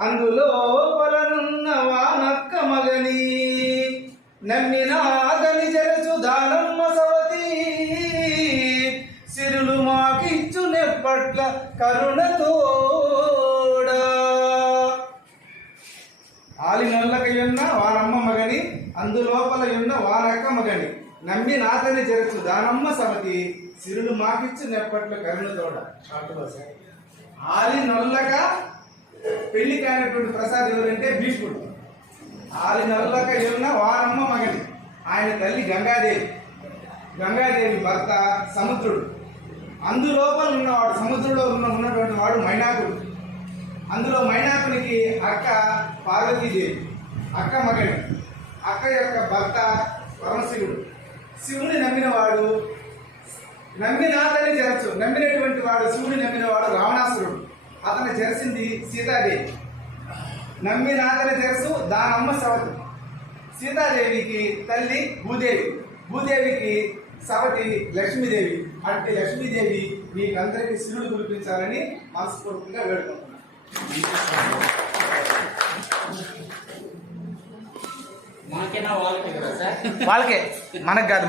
అందులో పొలనున్న వానక్క మగని నమ్మినాదని జరచు దానమ్మ సవతి. సిరులు మాకిచ్చు నెప్పట్ల కరుణతోడా ఆలి నొల్లకయున్న వారమ్మ మగని అందులోపల ఉన్న వారక్క మగని నమ్మి నాతని జరచు దానమ్మ సవతి సిరులు మాకిచ్చు నెప్పట్ల కరుణతోడ ఆలి నొల్లక పెళ్ళి కానటువంటి ప్రసాద్ ఎవరంటే భీష్ముడు. ఆరు నెలలక ఉన్న వారమ్మ మగని. ఆయన తల్లి గంగాదేవి. గంగాదేవి భర్త సముద్రుడు. అందులోపల ఉన్నవాడు సముద్రంలో ఉన్న ఉన్నటువంటి వాడు మైనాకుడు. అందులో మైనాకునికి అక్క పార్వతీదేవి అక్క మగని అక్క యొక్క భర్త పరమశివుడు. శివుని నమ్మినవాడు నమ్మినాతని జరచు నమ్మినటువంటి వాడు శివుని అతను జరసింది సీతాదేవి. నమ్మినాతని జరసు దానమ్మ సవతి. సీతాదేవికి తల్లి భూదేవి. భూదేవికి సవతి లక్ష్మీదేవి. అట్టి లక్ష్మీదేవి మీకందరికీ శివుడు కురిపించాలని మనస్ఫూర్తిగా వేడుకుంటున్నాను. మాకేనా వాళ్ళకే కదా సార్? వాళ్ళకే. మనకు కాదు.